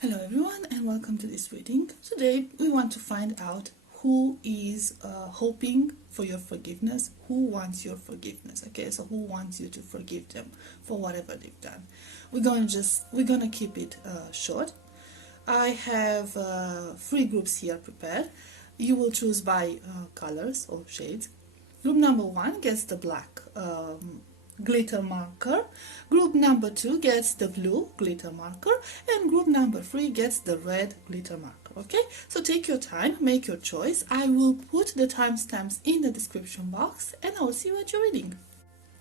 Hello everyone and welcome to this reading. Today we want to find out who is hoping for your forgiveness, who wants your forgiveness. Okay, so who wants you to forgive them for whatever they've done. We're gonna keep it short. I have 3 groups here prepared. You will choose by colors or shades. Group number 1 gets the black glitter marker, group number 2 gets the blue glitter marker, and group number 3 gets the red glitter marker. Okay, so take your time, make your choice. I will put the timestamps in the description box and I will see what you're reading.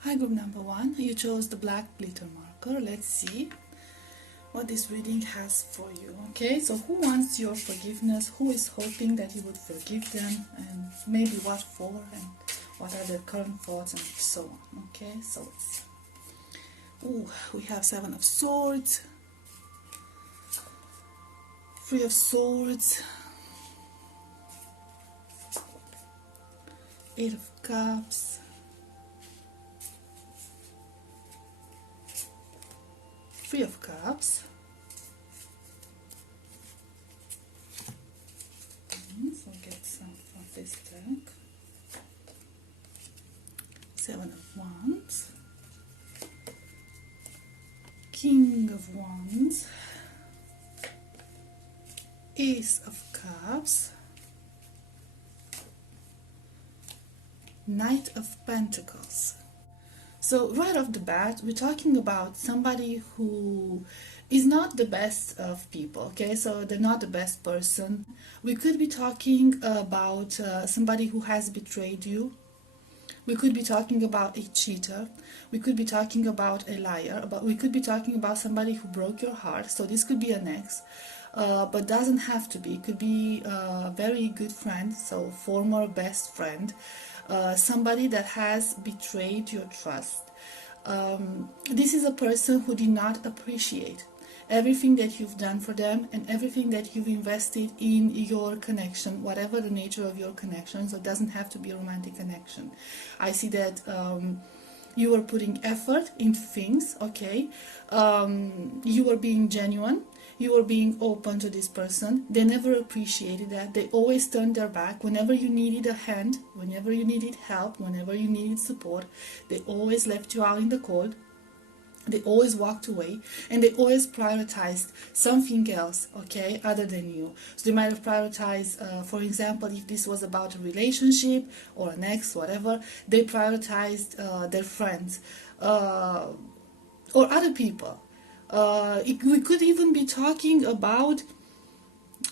Hi, group number 1, you chose the black glitter marker. Let's see what this reading has for you. Okay, so who wants your forgiveness? Who is hoping that you would forgive them, and maybe what for, and what are their current thoughts, and so on. Okay, so it's we have 7 of Swords, 3 of Swords, 8 of Cups, 3 of Cups, so get some from this deck, 7 of Wands, King of Wands, Ace of Cups, Knight of Pentacles. So right off the bat, we're talking about somebody who is not the best of people, okay? So they're not the best person. We could be talking about somebody who has betrayed you. We could be talking about a cheater. We could be talking about a liar. We could be talking about somebody who broke your heart. So this could be an ex, but doesn't have to be. It could be a very good friend, so former best friend. Somebody that has betrayed your trust. This is a person who did not appreciate everything that you've done for them and everything that you've invested in your connection, whatever the nature of your connection. So it doesn't have to be a romantic connection. I see that you are putting effort into things, okay? You are being genuine. You are being open to this person. They never appreciated that. They always turned their back whenever you needed a hand, whenever you needed help, whenever you needed support. They always left you out in the cold. They always walked away, and they always prioritized something else, okay, other than you. So they might have prioritized, for example, if this was about a relationship or an ex, whatever, they prioritized their friends or other people. We could even be talking about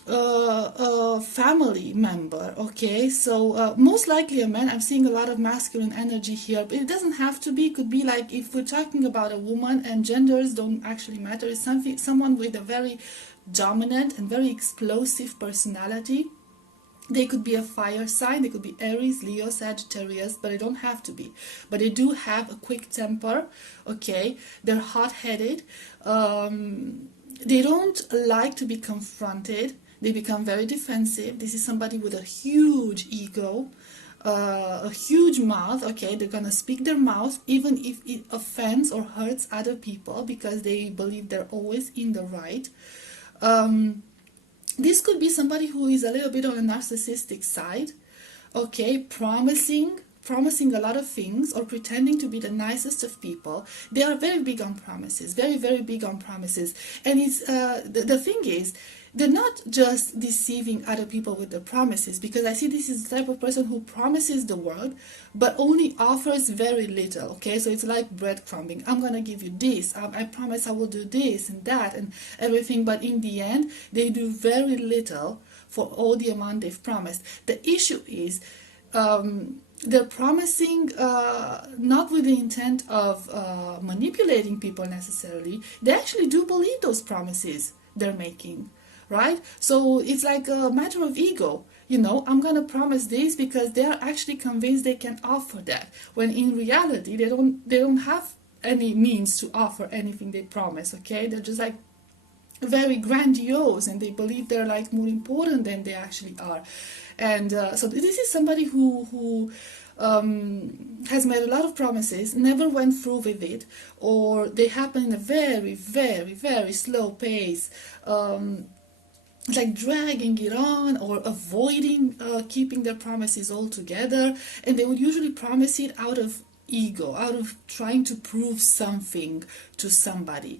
a family member, okay? So most likely a man. I'm seeing a lot of masculine energy here, but it doesn't have to be. It could be like, if we're talking about a woman, and genders don't actually matter, it's someone with a very dominant and very explosive personality. They could be a fire sign, they could be Aries, Leo, Sagittarius, but they don't have to be. But they do have a quick temper, okay? They're hot-headed. They don't like to be confronted. They become very defensive. This is somebody with a huge ego, a huge mouth, okay? They're gonna speak their mouth even if it offends or hurts other people, because they believe they're always in the right. This could be somebody who is a little bit on a narcissistic side, okay, promising a lot of things or pretending to be the nicest of people. They are very big on promises, very, very big on promises. And it's the thing is, they're not just deceiving other people with their promises, because I see this is the type of person who promises the world but only offers very little, okay? So it's like breadcrumbing. I'm gonna give you this, I promise I will do this and that and everything, but in the end they do very little for all the amount they've promised. The issue is they're promising not with the intent of manipulating people necessarily. They actually do believe those promises they're making, right? So it's like a matter of ego. You know, I'm gonna promise this because they are actually convinced they can offer that, when in reality they don't have any means to offer anything they promise, okay? They're just like very grandiose, and they believe they're like more important than they actually are. And so this is somebody who has made a lot of promises, never went through with it, or they happen in a very, very, very slow pace, like dragging it on or avoiding keeping their promises altogether. And they would usually promise it out of ego, out of trying to prove something to somebody.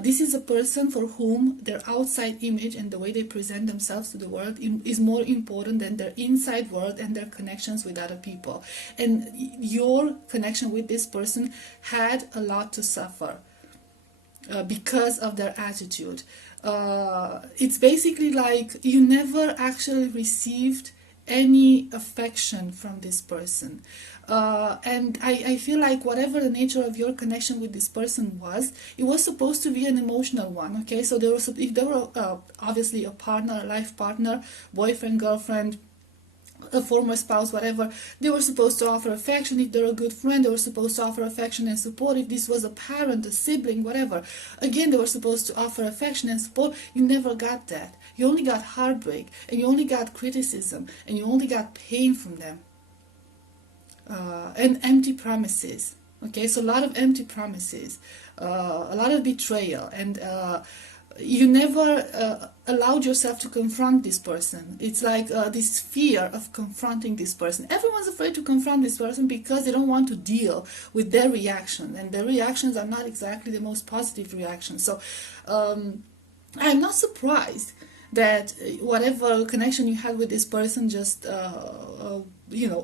This is a person for whom their outside image and the way they present themselves to the world is more important than their inside world and their connections with other people. And your connection with this person had a lot to suffer because of their attitude. It's basically like you never actually received any affection from this person. And I feel like whatever the nature of your connection with this person was, it was supposed to be an emotional one, okay? So there was, if there were obviously a partner, a life partner, boyfriend, girlfriend, a former spouse, whatever, they were supposed to offer affection. If they're a good friend, they were supposed to offer affection and support. If this was a parent, a sibling, whatever, again, they were supposed to offer affection and support. You never got that. You only got heartbreak, and you only got criticism, and you only got pain from them. And empty promises. Okay, so a lot of empty promises, a lot of betrayal, and you never allowed yourself to confront this person. It's like this fear of confronting this person. Everyone's afraid to confront this person because they don't want to deal with their reaction, and their reactions are not exactly the most positive reactions. So I'm not surprised that whatever connection you had with this person just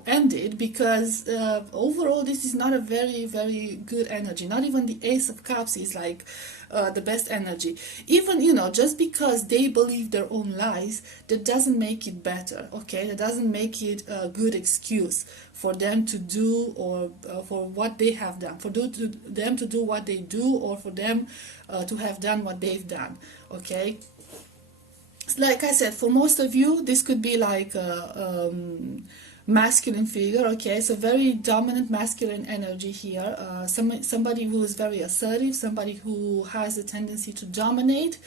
ended, because overall this is not a very, very good energy. Not even the Ace of Cups is like the best energy. Even, just because they believe their own lies, that doesn't make it better, okay? That doesn't make it a good excuse for them to do, or for what they have done, for them to do what they do, or for them to have done what they've done, okay? Like I said, for most of you, this could be like a masculine figure, okay? So very dominant masculine energy here. Somebody who is very assertive, somebody who has a tendency to dominate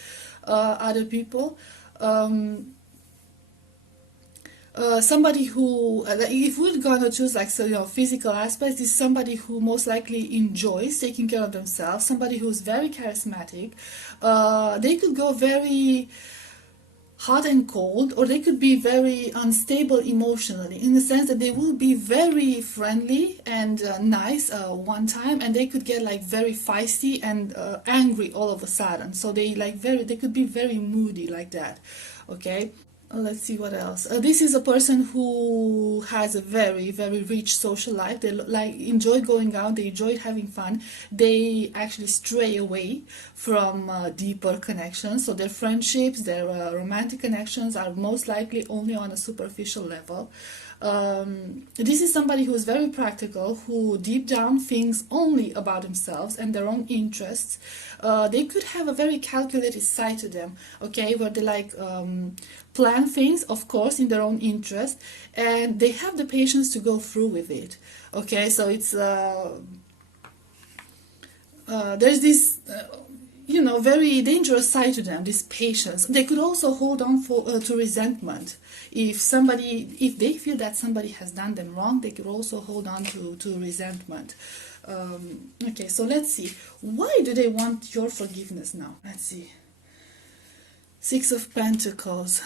other people. Somebody who, if we're gonna choose like, so, physical aspects, is somebody who most likely enjoys taking care of themselves, somebody who's very charismatic. They could go very hot and cold, or they could be very unstable emotionally, in the sense that they will be very friendly and nice one time, and they could get like very feisty and angry all of a sudden. So they could be very moody like that, okay? Let's see what else. This is a person who has a very, very rich social life. They enjoy going out. They enjoy having fun. They actually stray away from deeper connections. So their friendships, their romantic connections are most likely only on a superficial level. This is somebody who is very practical, who deep down thinks only about themselves and their own interests. They could have a very calculated side to them, okay, where they plan things, of course, in their own interest, and they have the patience to go through with it, okay? So it's there's this very dangerous side to them, this patience. They could also hold on to resentment. If they feel that somebody has done them wrong, they could also hold on to resentment. Okay, so let's see. Why do they want your forgiveness now? Let's see. Six of Pentacles.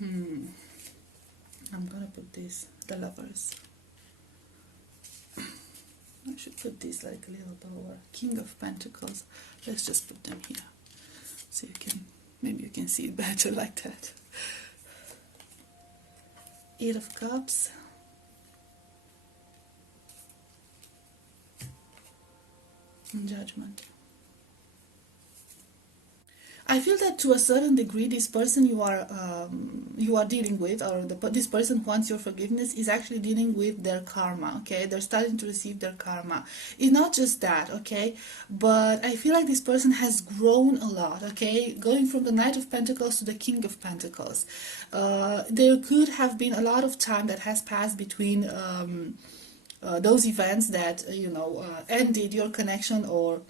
I'm gonna put this, the Lovers. I should put this like a little lower. King of Pentacles. Let's just put them here, so maybe you can see it better like that. Eight of Cups. And Judgment. I feel that to a certain degree, this person you are dealing with, or this person who wants your forgiveness, is actually dealing with their karma. Okay, they're starting to receive their karma. It's not just that, okay, but I feel like this person has grown a lot. Okay, going from the Knight of Pentacles to the King of Pentacles, there could have been a lot of time that has passed between those events that ended your connection, or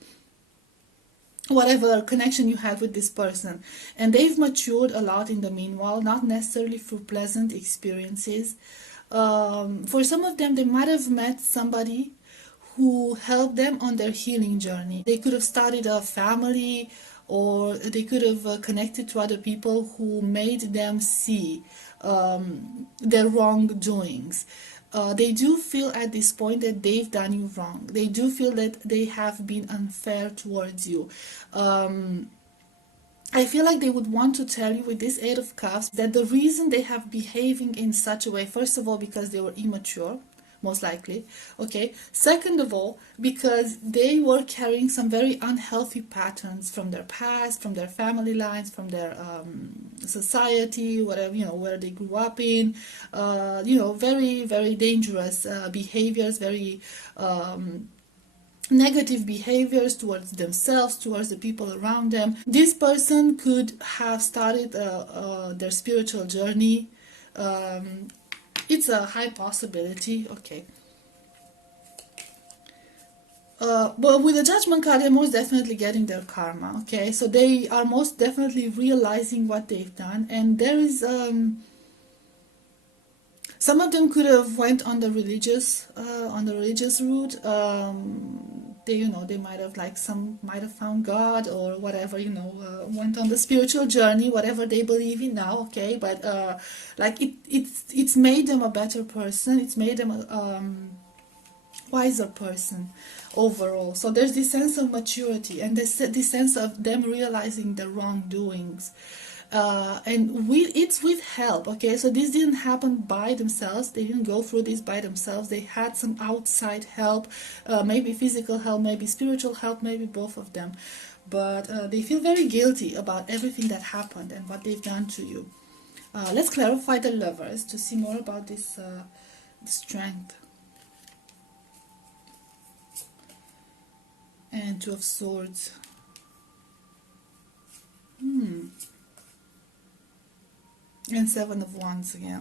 whatever connection you had with this person, and they've matured a lot in the meanwhile, not necessarily through pleasant experiences. For some of them, they might have met somebody who helped them on their healing journey. They could have started a family, or they could have connected to other people who made them see their wrongdoings. They do feel at this point that they've done you wrong. They do feel that they have been unfair towards you. I feel like they would want to tell you with this Eight of Cups that the reason they have behaving in such a way, first of all, because they were immature, most likely, okay? Second of all, because they were carrying some very unhealthy patterns from their past, from their family lines, from their society, whatever, where they grew up in, very, very dangerous behaviors, very negative behaviors towards themselves, towards the people around them. This person could have started their spiritual journey. It's a high possibility, okay. But with the Judgment card, they're most definitely getting their karma, okay? So they are most definitely realizing what they've done, and there is some of them could have went on the religious route. They might have might have found God or whatever, went on the spiritual journey, whatever they believe in now, okay? But it's made them a better person. It's made them a wiser person overall. So there's this sense of maturity and this sense of them realizing their wrongdoings. It's with help, okay? So this didn't happen by themselves. They didn't go through this by themselves. They had some outside help, maybe physical help, maybe spiritual help, maybe both of them. But they feel very guilty about everything that happened and what they've done to you. Let's clarify the Lovers to see more about this strength. And Two of Swords. And Seven of Wands again.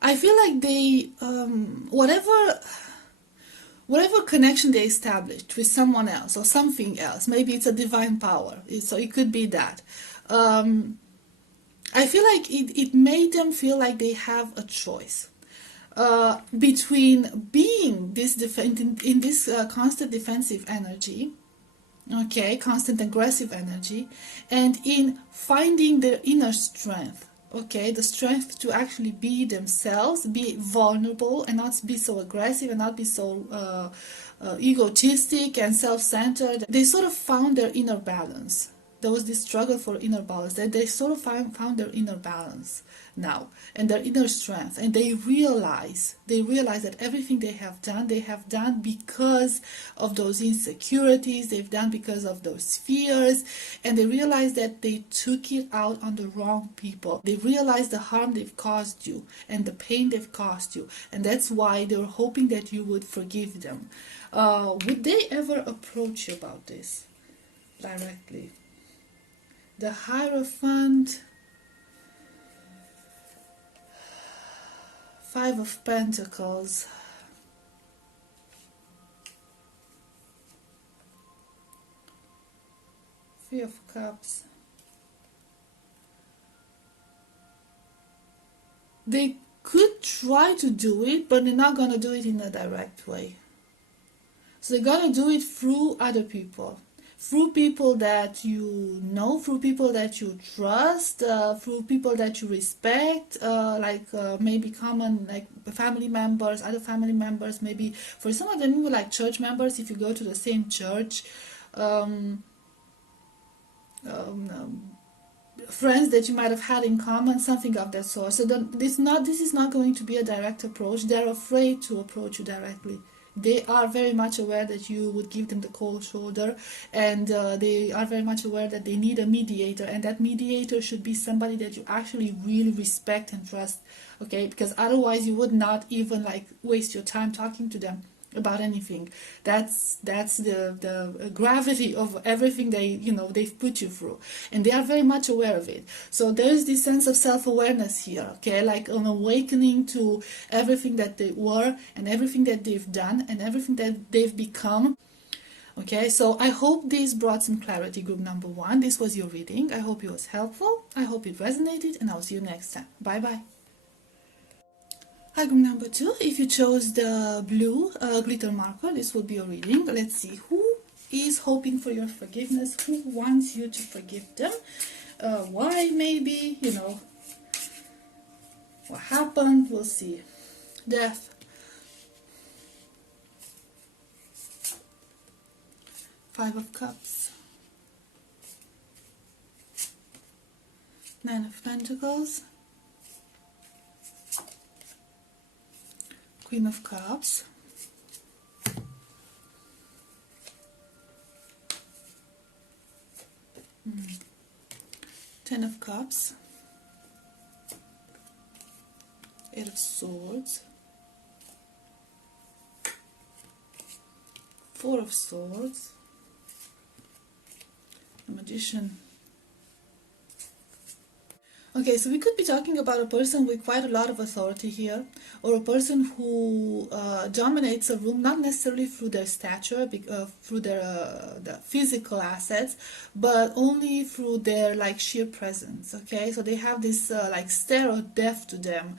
I feel like they, whatever connection they established with someone else or something else, maybe it's a divine power, so it could be that. I feel like it made them feel like they have a choice. Between being in this constant defensive energy, okay, constant aggressive energy, and in finding their inner strength, okay, the strength to actually be themselves, be vulnerable, and not be so aggressive, and not be so egotistic and self-centered. They sort of found their inner balance. There was this struggle for inner balance. They sort of found their inner balance now and their inner strength, and they realize that everything they have done because of those insecurities, they've done because of those fears, and they realize that they took it out on the wrong people. They realize the harm they've caused you and the pain they've caused you, and that's why they were hoping that you would forgive them. Would they ever approach you about this directly? The Hierophant, Five of Pentacles, Three of Cups. They could try to do it, but they're not going to do it in a direct way. So they're going to do it through other people. Through people that you know, through people that you trust, through people that you respect, maybe common, like family members, other family members, maybe for some of them, even like church members, if you go to the same church, friends that you might have had in common, something of that sort. So this is not going to be a direct approach. They're afraid to approach you directly. They are very much aware that you would give them the cold shoulder, and they are very much aware that they need a mediator, and that mediator should be somebody that you actually really respect and trust, okay? Because otherwise you would not even waste your time talking to them about anything. That's the gravity of everything they've put you through, and they are very much aware of it. So there's this sense of self-awareness here, okay, like an awakening to everything that they were and everything that they've done and everything that they've become. Okay, so I hope this brought some clarity, group number one. This was your reading. I hope it was helpful. I hope it resonated, and I'll see you next time. Bye bye. Hi, group number two. If you chose the blue glitter marker, this will be your reading. Let's see who is hoping for your forgiveness, who wants you to forgive them, why maybe, what happened, we'll see. Death, Five of Cups, Nine of Pentacles, Queen of Cups, Ten of Cups, Eight of Swords, Four of Swords, the Magician. Okay, so we could be talking about a person with quite a lot of authority here, or a person who dominates a room, not necessarily through their stature, through their the physical assets, but only through their like sheer presence. Okay, so they have this like stare of death to them,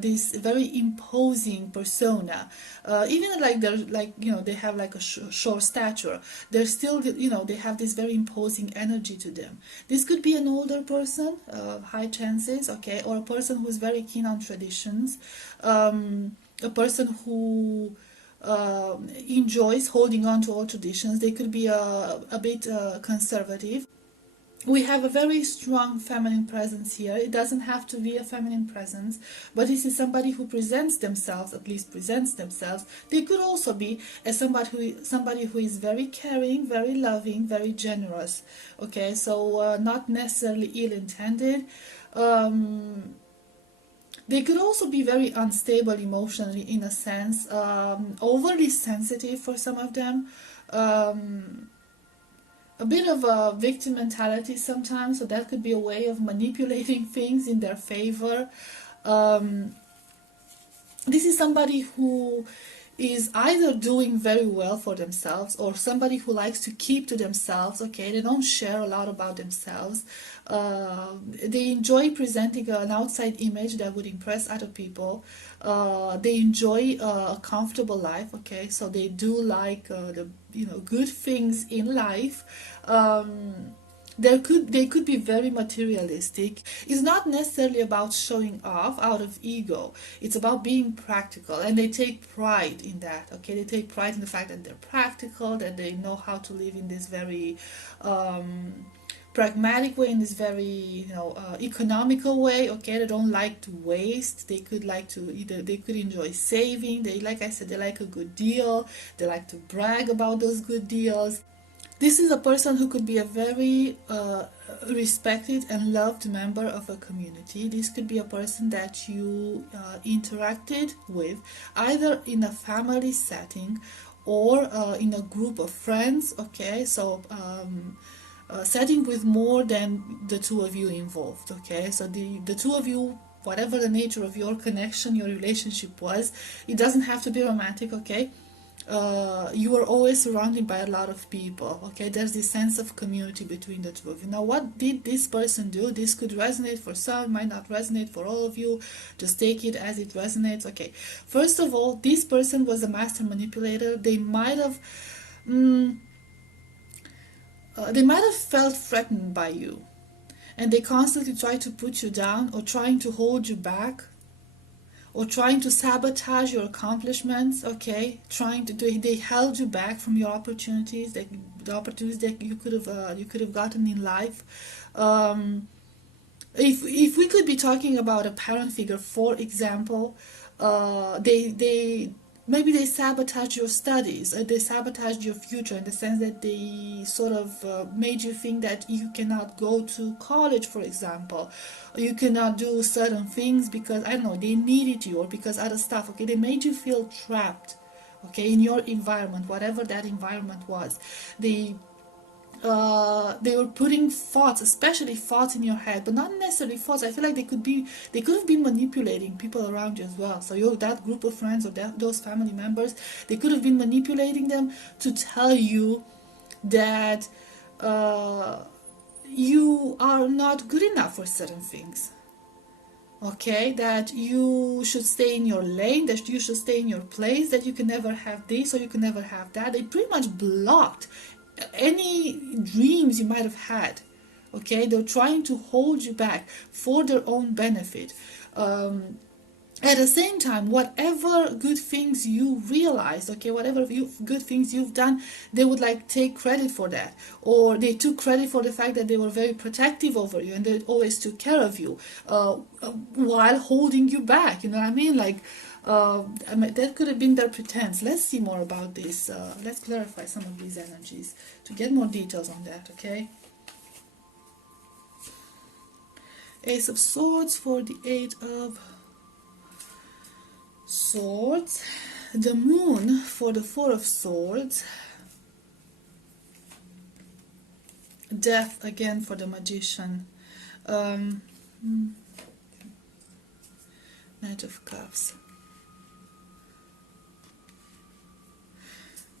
this very imposing persona. Even like they're like they have like a short stature, they're still they have this very imposing energy to them. This could be an older person. High chances, okay, or a person who's very keen on traditions, a person who enjoys holding on to all traditions. They could be a bit conservative. We have a very strong feminine presence here. It doesn't have to be a feminine presence, but this is somebody who presents themselves, at least presents themselves. They could also be as somebody who is very caring, very loving, very generous. Okay, so not necessarily ill-intended. They could also be very unstable emotionally, in a sense, overly sensitive for some of them. A bit of a victim mentality sometimes, so that could be a way of manipulating things in their favor. This is somebody who is either doing very well for themselves, or somebody who likes to keep to themselves. Okay, they don't share a lot about themselves. They enjoy presenting an outside image that would impress other people. They enjoy a comfortable life. Okay, so they do like the good things in life. They could be very materialistic. It's not necessarily about showing off out of ego. It's about being practical, and they take pride in that. Okay, they take pride in the fact that they're practical, that they know how to live in this very pragmatic way, in this very economical way. Okay, they don't like to waste. They could enjoy saving. They, like I said, they like a good deal. They like to brag about those good deals. This is a person who could be a very respected and loved member of a community. This could be a person that you interacted with either in a family setting or in a group of friends. Okay, so setting with more than the two of you involved. Okay, so the two of you, whatever the nature of your connection, your relationship was, it doesn't have to be romantic. Okay, you are always surrounded by a lot of people. Okay, there's this sense of community between the two of you. Now, what did this person do? This could resonate for some, might not resonate for all of you. Just take it as it resonates. Okay, first of all, this person was a master manipulator. They might have felt threatened by you, and they constantly try to put you down, or trying to hold you back, or trying to sabotage your accomplishments. Okay, they held you back from your opportunities, the opportunities that you could have gotten in life. If we could be talking about a parent figure, for example, they maybe they sabotage your studies, or they sabotage your future, in the sense that they sort of made you think that you cannot go to college, for example, or you cannot do certain things because, I don't know, they needed you, or because other stuff. Okay, they made you feel trapped, okay, in your environment, whatever that environment was. They they were putting thoughts, especially thoughts in your head, but not necessarily thoughts. I feel like they could have been manipulating people around you as well. So that group of friends or those family members, they could have been manipulating them to tell you that you are not good enough for certain things. Okay, that you should stay in your lane, that you should stay in your place, that you can never have this or you can never have that. They pretty much blocked any dreams you might have had. Okay, they're trying to hold you back for their own benefit. At the same time, whatever good things you realized, okay, good things you've done, they would like take credit for that, or they took credit for the fact that they were very protective over you and they always took care of you, while holding you back. You know what I mean? Like, that could have been their pretense. Let's see more about this. Let's clarify some of these energies to get more details on that. Okay. Ace of Swords for the Eight of Swords, the Moon for the Four of Swords, Death again for the Magician, Knight of Cups.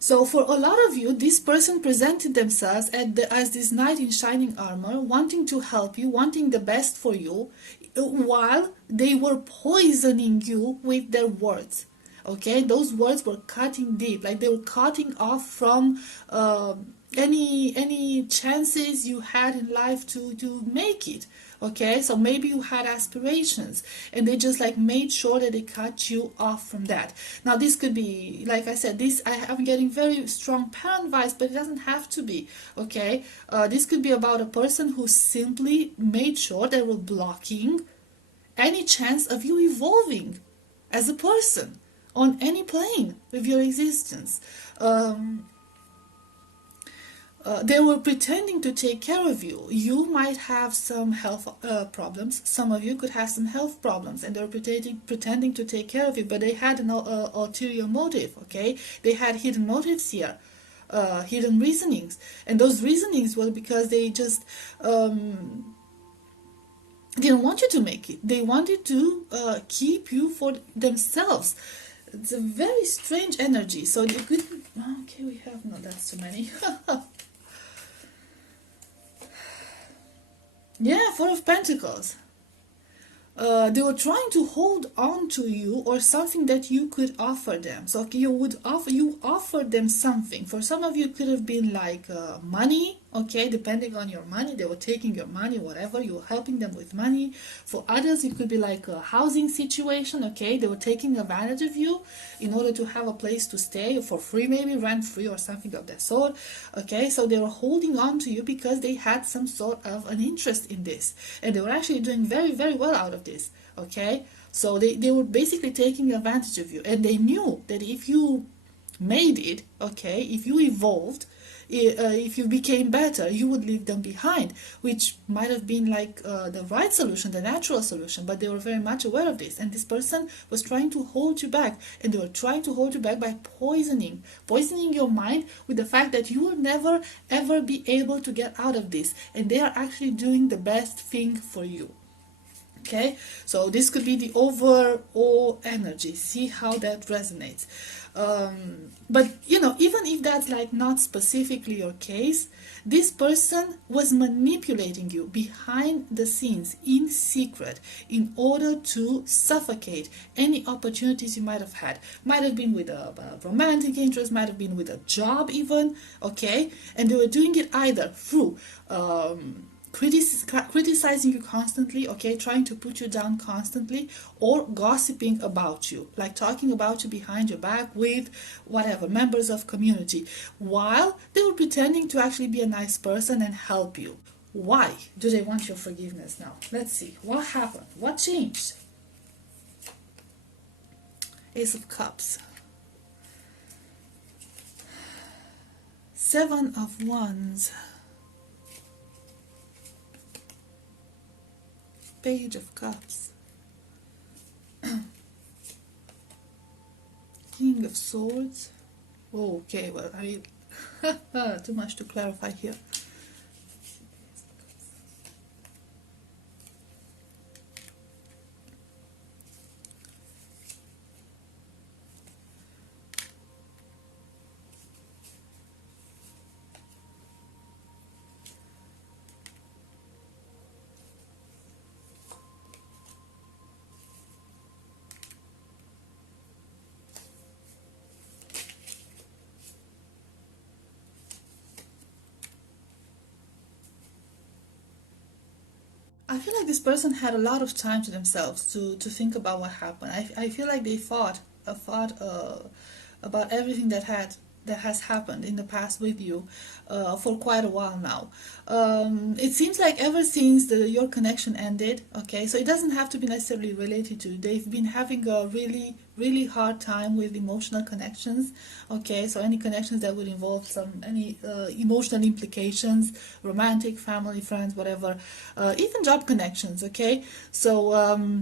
So for a lot of you, this person presented themselves as this knight in shining armor, wanting to help you, wanting the best for you, while they were poisoning you with their words. Okay, those words were cutting deep, like they were cutting off from any chances you had in life to make it. Okay, so maybe you had aspirations and they just like made sure that they cut you off from that. Now this could be, like I said, I'm getting very strong parent vibes, but it doesn't have to be. Okay, this could be about a person who simply made sure they were blocking any chance of you evolving as a person on any plane of your existence. They were pretending to take care of you. You might have some health problems. Some of you could have some health problems, and they were pretending to take care of you, but they had an ulterior motive. Okay, they had hidden motives here, hidden reasonings, and those reasonings were because they just didn't want you to make it. They wanted to keep you for themselves. It's a very strange energy. So you could. Okay, we have no. That's too many. Yeah, Four of Pentacles. They were trying to hold on to you or something that you could offer them. So okay, you offered them something. For some of you, it could have been like money. Okay, depending on your money, they were taking your money, whatever. You were helping them with money. For others, it could be like a housing situation. Okay, they were taking advantage of you in order to have a place to stay for free, maybe rent free or something of that sort. Okay, so they were holding on to you because they had some sort of an interest in this, and they were actually doing very, very well out of this. Okay, so they were basically taking advantage of you, and they knew that if you made it, okay, if you evolved, if you became better, you would leave them behind, which might have been like the right solution, the natural solution, but they were very much aware of this, and this person was trying to hold you back, and they were trying to hold you back by poisoning your mind with the fact that you will never ever be able to get out of this, and they are actually doing the best thing for you. Okay, so this could be the overall energy. See how that resonates. But you know, even if that's like not specifically your case, this person was manipulating you behind the scenes in secret in order to suffocate any opportunities you might have had. Might have been with a romantic interest, might have been with a job even. Okay, and they were doing it either through criticizing you constantly, okay, trying to put you down constantly, or gossiping about you, like talking about you behind your back with whatever members of community, while they were pretending to actually be a nice person and help you. Why do they want your forgiveness now? Let's see what happened, what changed. Ace of Cups, Seven of Wands, Page of Cups, King of Swords. Oh, okay, well, too much to clarify here. I feel like this person had a lot of time to themselves to think about what happened. I feel like they thought about everything that has happened in the past with you for quite a while now. It seems like ever since your connection ended, okay, so it doesn't have to be necessarily related to, they've been having a really hard time with emotional connections, okay, so any connections that would involve any emotional implications, romantic, family, friends, whatever, even job connections, okay, so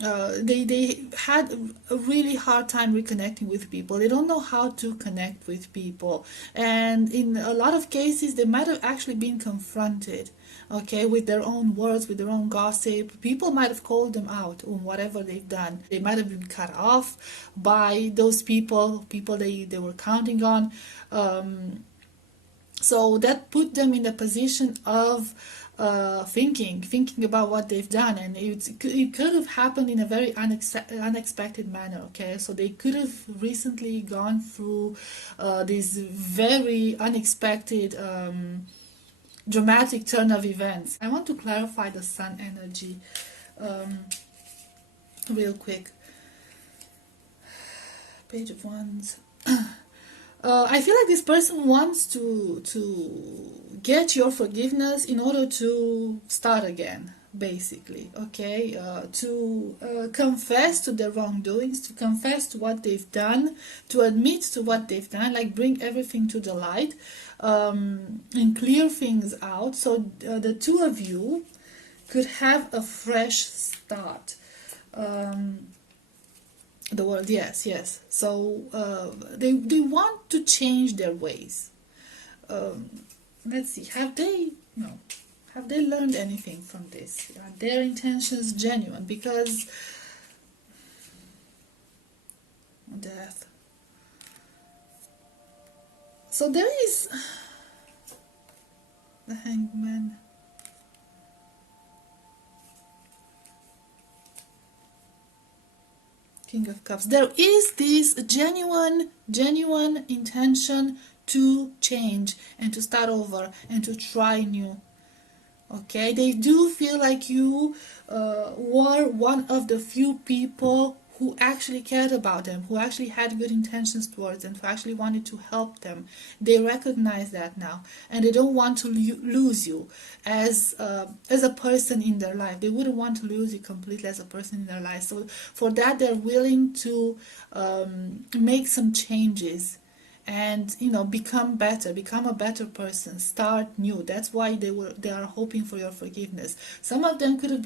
they had a really hard time reconnecting with people. They don't know how to connect with people, and in a lot of cases they might have actually been confronted, okay, with their own words, with their own gossip. People might have called them out on whatever they've done. They might have been cut off by those people they were counting on. So that put them in the position of thinking about what they've done, and it could have happened in a very unexpected manner, okay, so they could have recently gone through this very unexpected dramatic turn of events. I want to clarify the sun energy um, real quick. Page of Wands. I feel like this person wants to get your forgiveness in order to start again, basically, okay? To confess to their wrongdoings, to confess to what they've done, to admit to what they've done, like bring everything to the light, and clear things out, so the two of you could have a fresh start. The word, yes. So they want to change their ways. Let's see, have they learned anything from this? Are their intentions genuine? Because death. So there is the Hangman. King of Cups. There is this genuine intention to change and to start over and to try new. Okay, they do feel like you were one of the few people who actually cared about them, who actually had good intentions towards them, who actually wanted to help them. They recognize that now, and they don't want to lose you as a person in their life. They wouldn't want to lose you completely as a person in their life. So for that, they're willing to make some changes and become better, become a better person, start new. That's why they are hoping for your forgiveness. Some of them could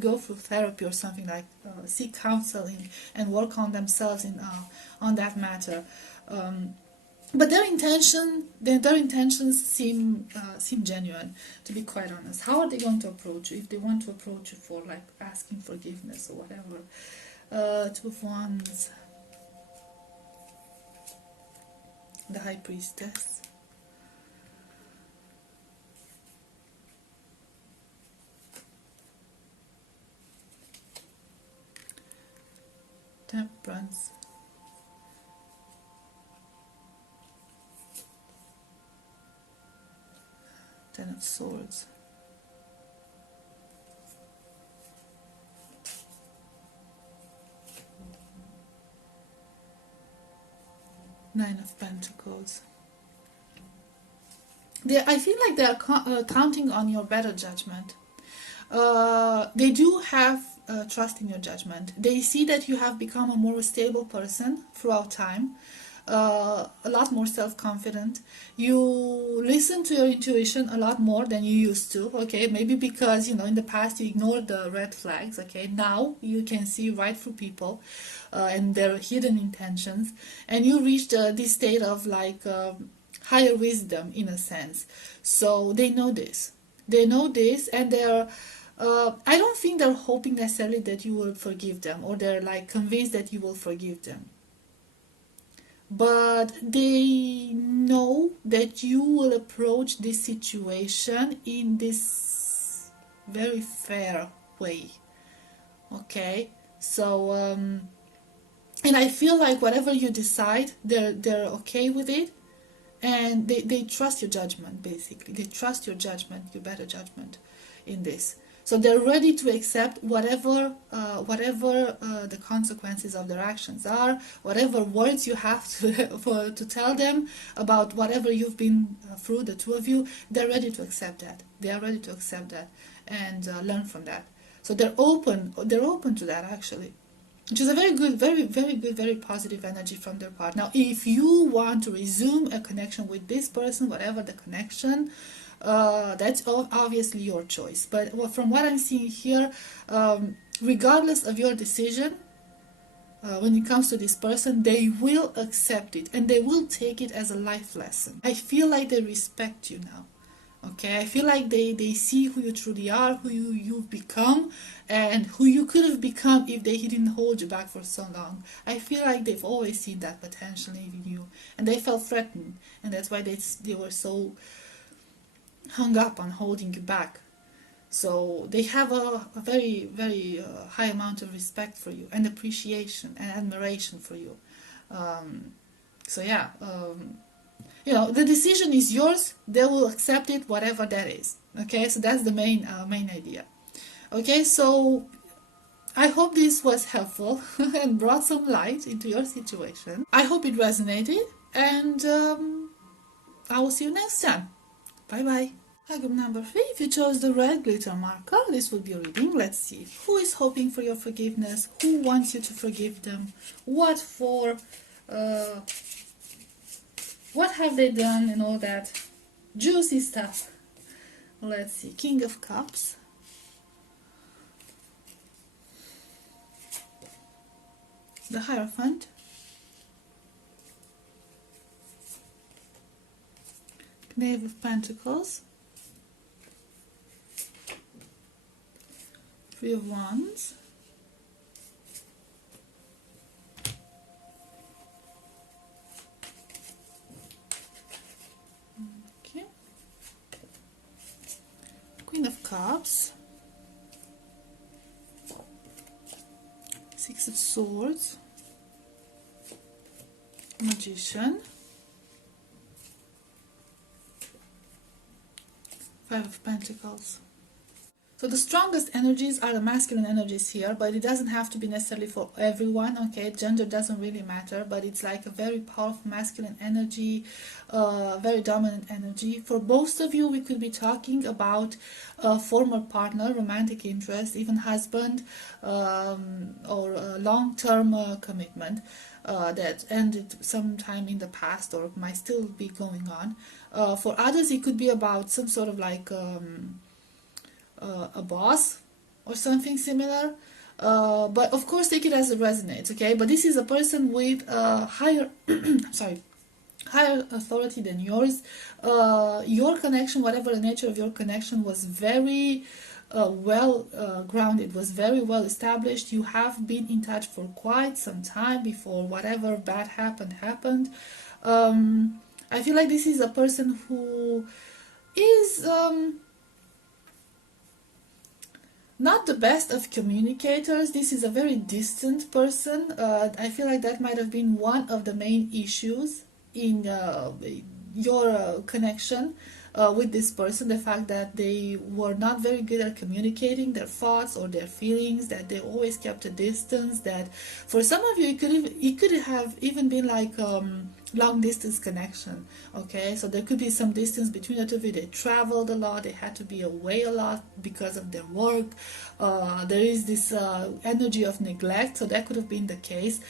go through therapy or something, like seek counseling and work on themselves on that matter. But their intentions seem genuine, to be quite honest. How are they going to approach you? If they want to approach you for like asking forgiveness or whatever. Two of Wands. The High Priestess. Temperance. Ten of Swords. Nine of Pentacles. I feel like they are counting on your better judgment. They do have trust in your judgment. They see that you have become a more stable person throughout time, a lot more self-confident. You listen to your intuition a lot more than you used to, okay? Maybe because, in the past you ignored the red flags, okay? Now you can see right through people and their hidden intentions, and you reached this state of like higher wisdom in a sense. So they know this. They know this, and they're I don't think they're hoping necessarily that you will forgive them, or they're like convinced that you will forgive them. But they know that you will approach this situation in this very fair way. Okay? So, and I feel like whatever you decide, they're okay with it. And they trust your judgment, basically. They trust your judgment, your better judgment in this. So they're ready to accept whatever the consequences of their actions are, whatever words you have to tell them about whatever you've been through, the two of you. They're ready to accept that. They are ready to accept that and learn from that. So they're open. They're open to that, actually, which is a very good, very good, very positive energy from their part. Now, if you want to resume a connection with this person, whatever the connection, that's obviously your choice. But from what I'm seeing here, regardless of your decision, when it comes to this person, they will accept it and they will take it as a life lesson. I feel like they respect you now. Okay, I feel like they see who you truly are, who you've become, and who you could have become if they didn't hold you back for so long. I feel like they've always seen that potential in you, and they felt threatened, and that's why they were so hung up on holding you back. So they have a very high amount of respect for you, and appreciation and admiration for you. So yeah. The decision is yours. They will accept it, whatever that is. Okay, so that's the main idea. Okay, so I hope this was helpful and brought some light into your situation. I hope it resonated, and I will see you next time. Bye bye. Group number 3, if you chose the red glitter marker, this will be a reading. Let's see. Who is hoping for your forgiveness? Who wants you to forgive them? What for? What have they done and all that juicy stuff? Let's see. King of Cups. The Hierophant. Knave of Pentacles. Three of Wands. Queen of Cups, Six of Swords, Magician, Five of Pentacles. So the strongest energies are the masculine energies here, but it doesn't have to be necessarily for everyone, okay? Gender doesn't really matter, but it's like a very powerful masculine energy, very dominant energy. For most of you, we could be talking about a former partner, romantic interest, even husband, or a long-term commitment that ended sometime in the past or might still be going on. For others, it could be about some sort of like a boss or something similar, but of course take it as it resonates, okay? But this is a person with a higher higher authority than yours. Your connection, whatever the nature of your connection, was very well grounded, was very well established. You have been in touch for quite some time before whatever bad happened. I feel like this is a person who is not the best of communicators. This is a very distant person. I feel like that might have been one of the main issues in your connection with this person, the fact that they were not very good at communicating their thoughts or their feelings, that they always kept a distance, that for some of you it could have even been like long distance connection, okay? So there could be some distance between the two of you. They traveled a lot, they had to be away a lot because of their work. There is this energy of neglect, so that could have been the case.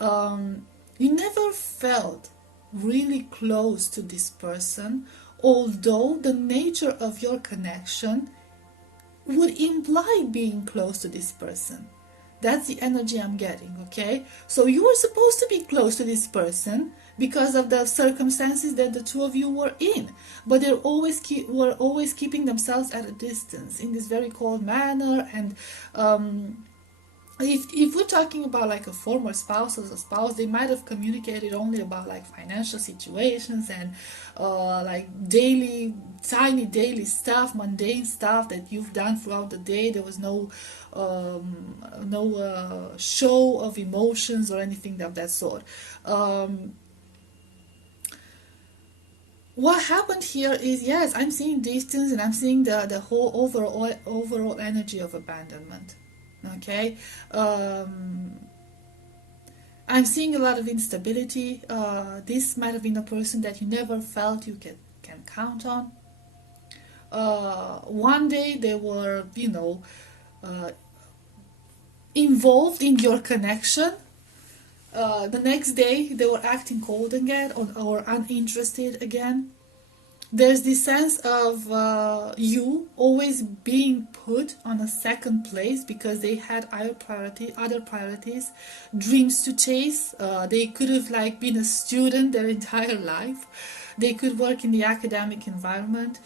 You never felt really close to this person, although the nature of your connection would imply being close to this person. That's the energy I'm getting, okay? So you were supposed to be close to this person because of the circumstances that the two of you were in, but they were always keeping themselves at a distance in this very cold manner. And if we're talking about like a former spouse or a spouse, they might have communicated only about like financial situations and like tiny daily stuff, mundane stuff that you've done throughout the day. There was no show of emotions or anything of that sort. what happened here is, yes, I'm seeing distance, and I'm seeing the whole overall energy of abandonment. Okay. I'm seeing a lot of instability. This might have been a person that you never felt you can count on. One day they were, uh, involved in your connection. The next day they were acting cold again, or uninterested again. There's this sense of you always being put on a second place because they had other priorities, dreams to chase. They could have like been a student their entire life. They could work in the academic environment.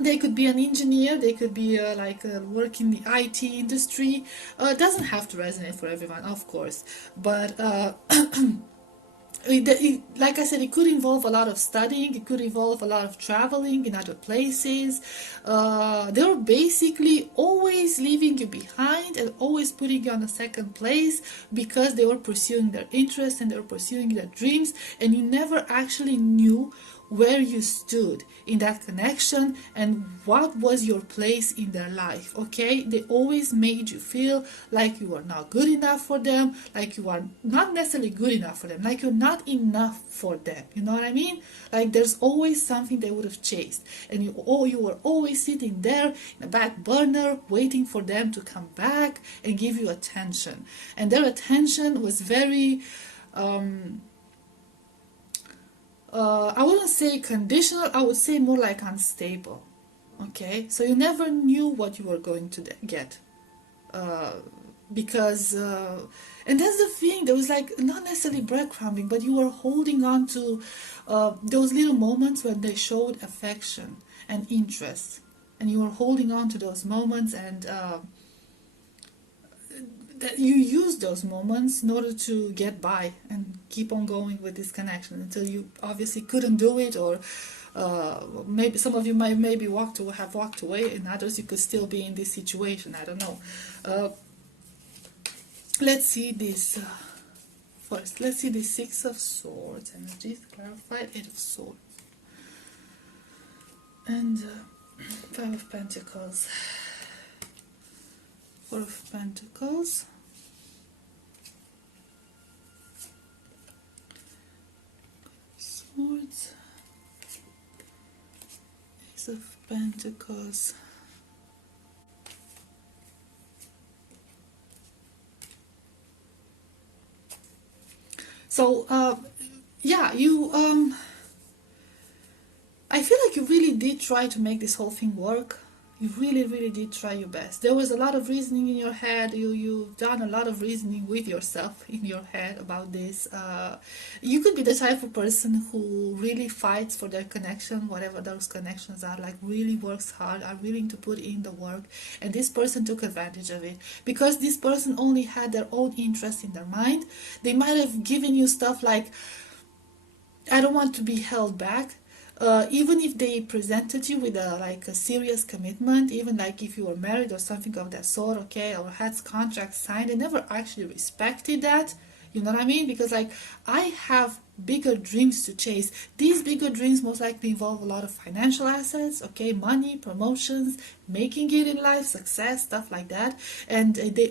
They could be an engineer. They could be work in the IT industry. It doesn't have to resonate for everyone, of course, but. Like I said, it could involve a lot of studying, it could involve a lot of traveling in other places. They were basically always leaving you behind and always putting you on the second place because they were pursuing their interests and they were pursuing their dreams, and you never actually knew where you stood in that connection and what was your place in their life. Okay, they always made you feel like you are not good enough for them, like you are not necessarily good enough for them, like you're not enough for them. You know what I mean? Like there's always something they would have chased, and you were always sitting there in a back burner waiting for them to come back and give you attention. And their attention was very I wouldn't say conditional, I would say more like unstable. Okay, so you never knew what you were going to get. Because, and that's the thing, there was like not necessarily breadcrumbing, but you were holding on to those little moments when they showed affection and interest. And you were holding on to those moments, and that you use those moments in order to get by and keep on going with this connection until you obviously couldn't do it, or maybe some of you might maybe have walked away, and others you could still be in this situation. I don't know. Let's see this first. Let's see the Six of Swords energies clarified, Eight of Swords, and Five of Pentacles. Four of Pentacles, Swords, Ace of Pentacles, so yeah, you I feel like you really did try to make this whole thing work. You really did try your best. There was a lot of reasoning in your head. You've done a lot of reasoning with yourself in your head about this. You could be the type of person who really fights for their connection, whatever those connections are, like really works hard, are willing to put in the work, and this person took advantage of it. Because this person only had their own interest in their mind, they might have given you stuff like, I don't want to be held back. Even if they presented you with a serious commitment, even like if you were married or something of that sort, okay, or had contracts signed, they never actually respected that. You know what I mean? Because like, I have bigger dreams to chase. These bigger dreams most likely involve a lot of financial assets, okay, money, promotions, making it in life, success, stuff like that. And they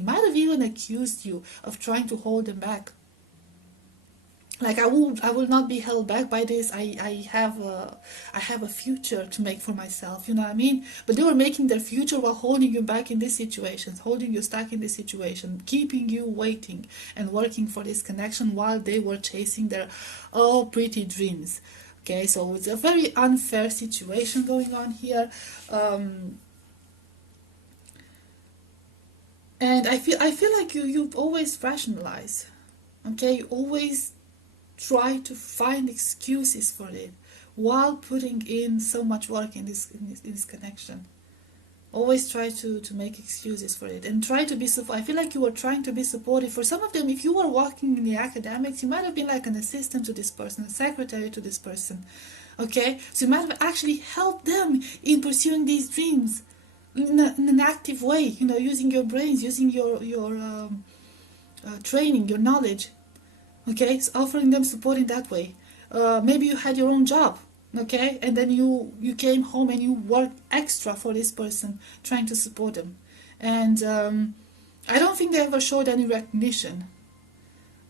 might have even accused you of trying to hold them back. Like, I will not be held back by this. I have a future to make for myself, you know what I mean? But they were making their future while holding you back in this situation, holding you stuck in this situation, keeping you waiting and working for this connection while they were chasing their pretty dreams. Okay, so it's a very unfair situation going on here. And I feel like you always rationalize. Okay, you always try to find excuses for it while putting in so much work in this connection. Always try to make excuses for it and try to be I feel like you were trying to be supportive. For some of them, if you were working in the academics, you might have been like an assistant to this person, a secretary to this person. Okay, so you might have actually helped them in pursuing these dreams in an active way, you know, using your brains, using your training, your knowledge. Okay, so offering them support in that way. maybe you had your own job, okay, and then you came home and you worked extra for this person, trying to support them. And I don't think they ever showed any recognition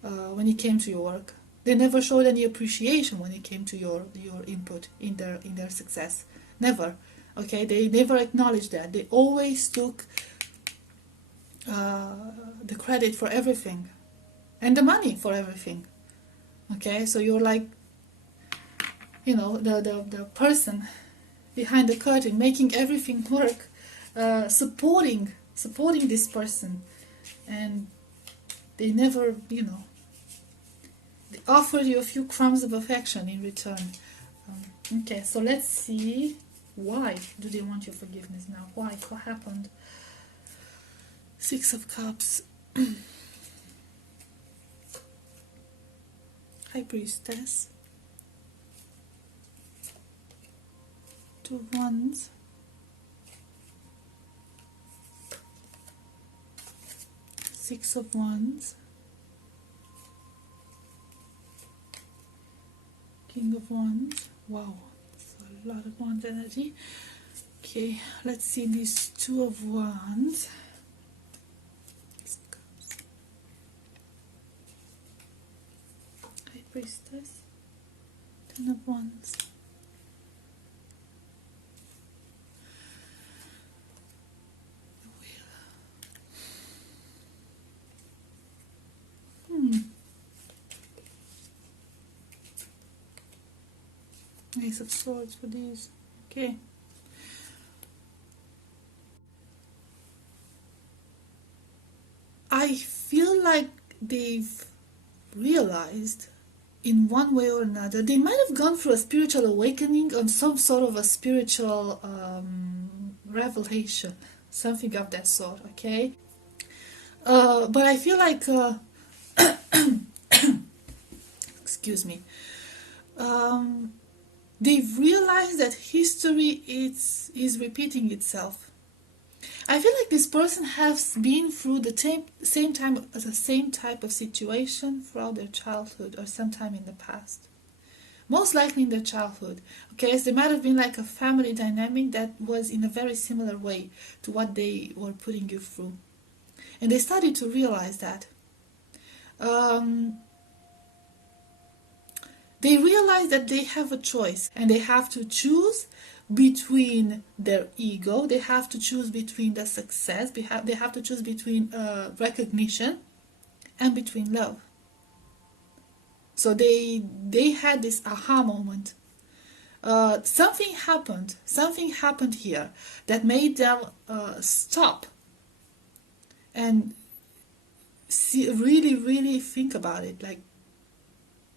when it came to your work. They never showed any appreciation when it came to your input in their success. Never. Okay, they never acknowledged that. They always took the credit for everything and the money for everything. Okay, so you're like, the person behind the curtain, making everything work, supporting this person, and they never, they offered you a few crumbs of affection in return. Okay, so let's see, why do they want your forgiveness now? Why? What happened? Six of Cups. High Priestess. Two of Wands. Six of Wands. King of Wands. Wow, that's a lot of Wands energy. Okay, let's see these Two of Wands. High Priestess. Ten of Wands. Ace of Swords for these. Okay. I feel like they've realized in one way or another, they might have gone through a spiritual awakening on some sort of a spiritual revelation, something of that sort, okay? But I feel like, excuse me, they've realized that history is repeating itself. I feel like this person has been through the same type of situation throughout their childhood or sometime in the past. Most likely in their childhood. Okay, so there might have been like a family dynamic that was in a very similar way to what they were putting you through. And they started to realize that. They realize that they have a choice and they have to choose between their ego, they have to choose between the success, they have to choose between recognition and between love. So they had this aha moment. Something happened here that made them stop and really think about it, like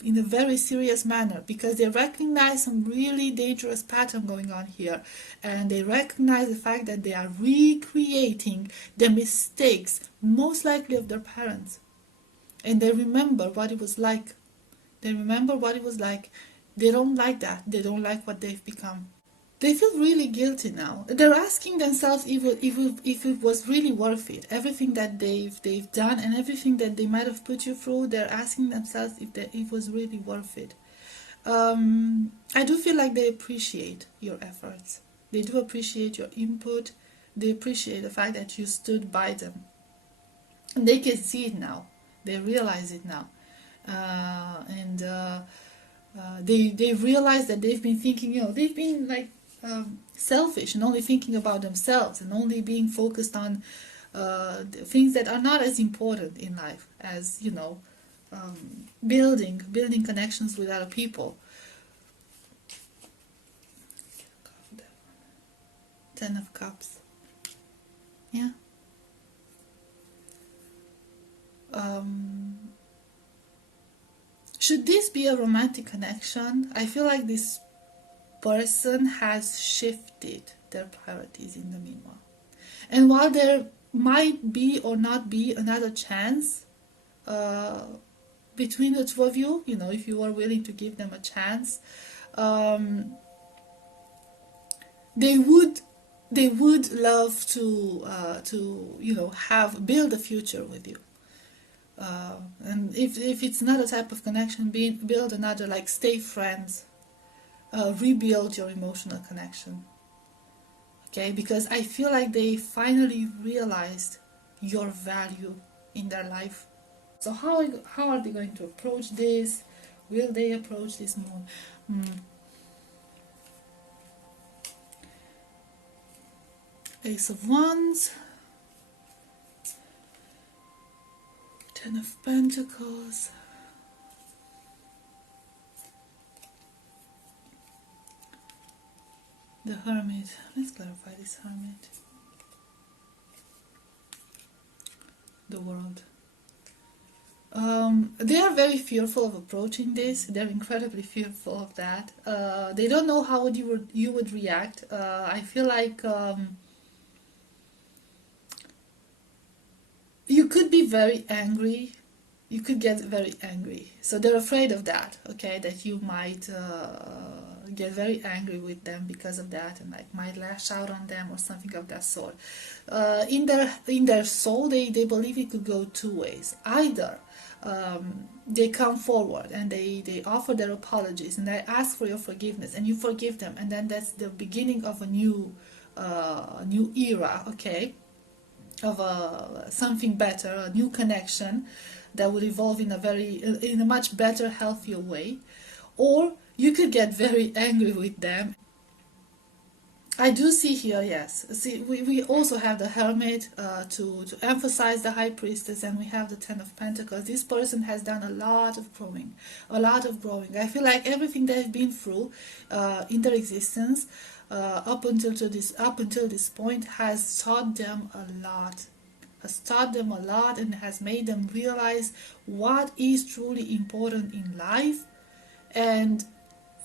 in a very serious manner, because they recognize some really dangerous pattern going on here, and they recognize the fact that they are recreating the mistakes most likely of their parents, and they remember what it was like. They don't like that. They don't like what they've become. They feel really guilty now. They're asking themselves if it was really worth it. Everything that they've done and everything that they might have put you through, they're asking themselves if it was really worth it. I do feel like they appreciate your efforts. They do appreciate your input. They appreciate the fact that you stood by them. And they can see it now. They realize it now. They realize that they've been thinking, they've been like selfish and only thinking about themselves and only being focused on things that are not as important in life as, building connections with other people. Ten of Cups. Yeah. Should this be a romantic connection? I feel like this person has shifted their priorities in the meanwhile. And while there might be or not be another chance between the two of you, if you are willing to give them a chance, they would love to build a future with you. And if it's not a type of connection, build another, like stay friends, rebuild your emotional connection. Okay, because I feel like they finally realized your value in their life. So how are they going to approach this? Will they approach this more? Hmm. Ace of Wands, Ten of Pentacles, the Hermit. Let's clarify this Hermit. The World. They are very fearful of approaching this. They're incredibly fearful of that. They don't know how you would react. I feel like you could be very angry. You could get very angry. So they're afraid of that. Okay, that you might get very angry with them because of that, and like might lash out on them or something of that sort. In their soul, they believe it could go two ways. Either they come forward and they offer their apologies and they ask for your forgiveness and you forgive them, and then that's the beginning of a new era, okay, of something better, a new connection that would evolve in a much better, healthier way. Or you could get very angry with them. I do see here, yes. See, we also have the Hermit to emphasize the High Priestess, and we have the Ten of Pentacles. This person has done a lot of growing, a lot of growing. I feel like everything they've been through in their existence up until this point has taught them a lot. Has taught them a lot and has made them realize what is truly important in life, and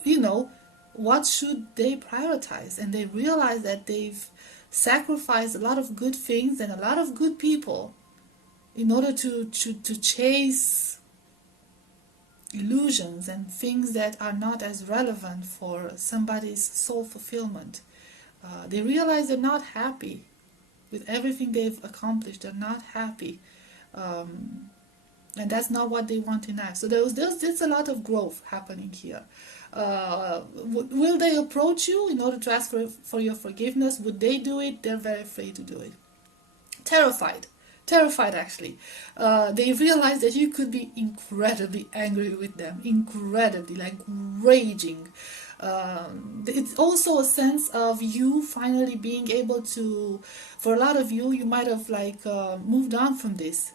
you know, what should they prioritize. And they realize that they've sacrificed a lot of good things and a lot of good people in order to chase illusions and things that are not as relevant for somebody's soul fulfillment. They realize they're not happy with everything they've accomplished. They're not happy. And that's not what they want in life. So there's a lot of growth happening here. Will they approach you in order to ask for your forgiveness? Would they do it? They're very afraid to do it. Terrified actually. They realize that you could be incredibly angry with them, incredibly, like raging. It's also a sense of you finally being able to, for a lot of you, you might have like moved on from this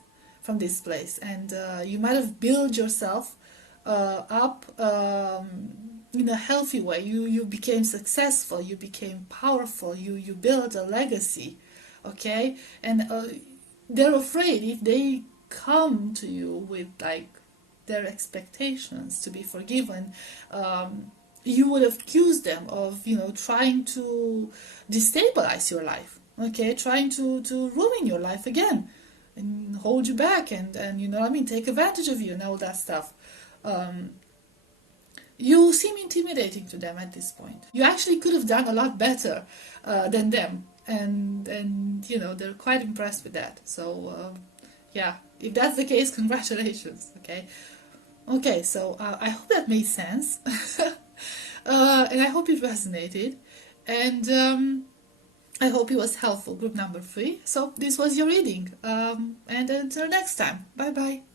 place, and you might have built yourself up in a healthy way. You became successful, you became powerful, you built a legacy, okay? And they're afraid if they come to you with like their expectations to be forgiven, you would accuse them of, trying to destabilize your life, okay, trying to ruin your life again and hold you back, and you know what I mean, take advantage of you and all that stuff. You seem intimidating to them at this point. You actually could have done a lot better than them, and they're quite impressed with that. So yeah, if that's the case, congratulations. Okay, so I hope that made sense. And I hope it resonated, and I hope it was helpful. Group number 3. So this was your reading, and until next time, bye bye.